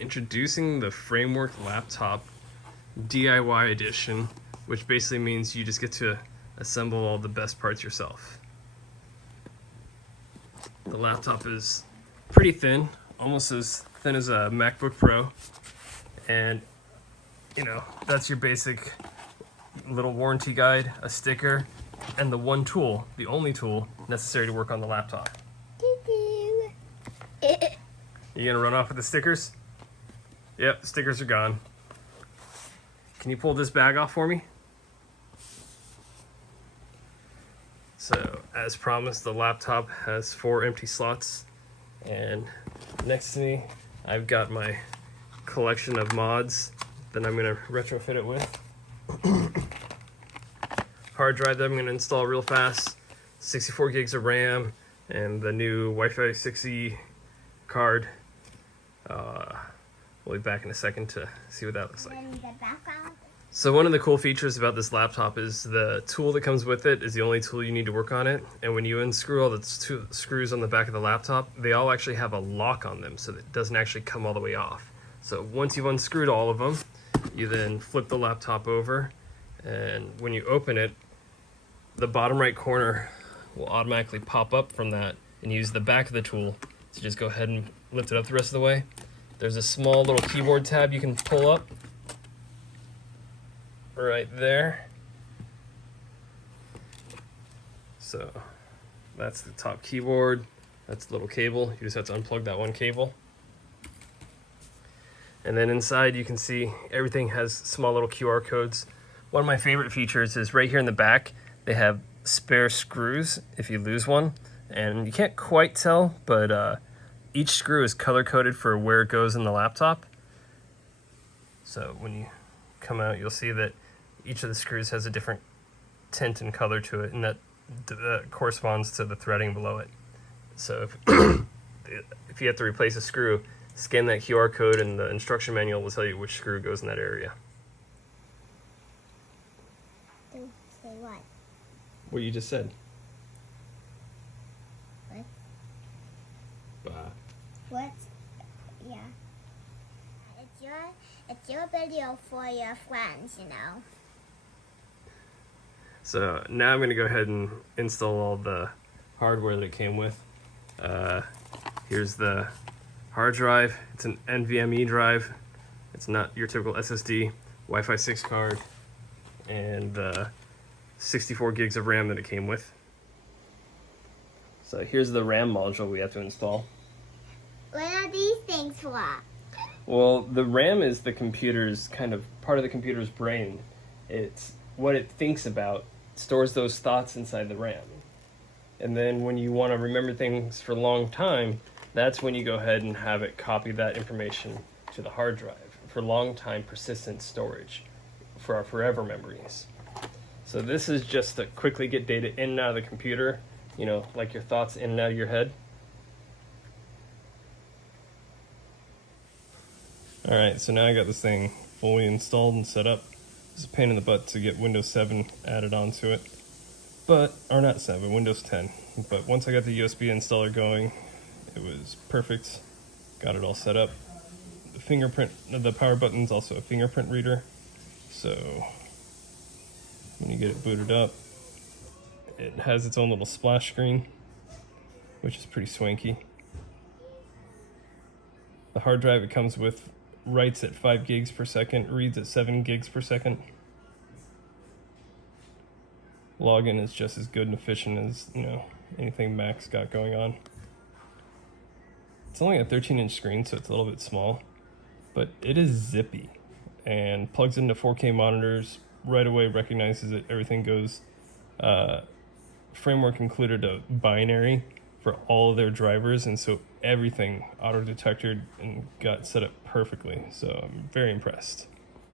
Introducing the Framework Laptop DIY edition, which basically means you just get to assemble all the best parts yourself. The laptop is pretty thin, almost as thin as a MacBook Pro, and you know, that's your basic little warranty guide, a sticker, and the one tool, the only tool necessary to work on the laptop. You gonna run off with the stickers? Yep, the stickers are gone. Can you pull this bag off for me? So, as promised, the laptop has 4 empty slots, and next to me, I've got my collection of mods that I'm gonna retrofit it with. Hard drive that I'm gonna install real fast, 64 gigs of RAM, and the new Wi-Fi 6E card. We'll be back in a second to see what that looks like. So one of the cool features about this laptop is the tool that comes with it is the only tool you need to work on it. And when you unscrew all the screws on the back of the laptop, they all actually have a lock on them so that it doesn't actually come all the way off. So once you've unscrewed all of them, you then flip the laptop over, and when you open it, the bottom right corner will automatically pop up from that, and use the back of the tool to just go ahead and lift it up the rest of the way. There's a small little keyboard tab you can pull up right there. So that's the top keyboard. That's the little cable. You just have to unplug that one cable. And then inside you can see everything has small little QR codes. One of my favorite features is right here in the back, they have spare screws if you lose one. And you can't quite tell, but each screw is color-coded for where it goes in the laptop. So when you come out, you'll see that each of the screws has a different tint and color to it, and that corresponds to the threading below it. So if you have to replace a screw, scan that QR code and the instruction manual will tell you which screw goes in that area. Say what? What you just said. What? What? Yeah. It's your video for your friends, you know. So now I'm going to go ahead and install all the hardware that it came with. Here's the hard drive. It's an NVMe drive. It's not your typical SSD. Wi-Fi 6 card, and the 64 gigs of RAM that it came with. So here's the RAM module we have to install. What are these things for? Well, the RAM is the computer's kind of part of the computer's brain. It's what it thinks about, stores those thoughts inside the RAM. And then when you want to remember things for a long time, that's when you go ahead and have it copy that information to the hard drive for long time persistent storage for our forever memories. So this is just to quickly get data in and out of the computer, you know, like your thoughts in and out of your head. Alright, so now I got this thing fully installed and set up. It's a pain in the butt to get Windows 7 added onto it. Or not 7, Windows 10. But once I got the USB installer going, it was perfect. Got it all set up. The power button's also a fingerprint reader. So when you get it booted up, it has its own little splash screen, which is pretty swanky. The hard drive it comes with writes at 5 gigs per second, reads at 7 gigs per second. Login is just as good and efficient as, you know, anything Mac's got going on. It's only a 13-inch screen, so it's a little bit small, but it is zippy and plugs into 4K monitors, right away recognizes it, everything goes. Framework included a binary for all of their drivers, and so everything auto-detected and got set up perfectly, so I'm very impressed.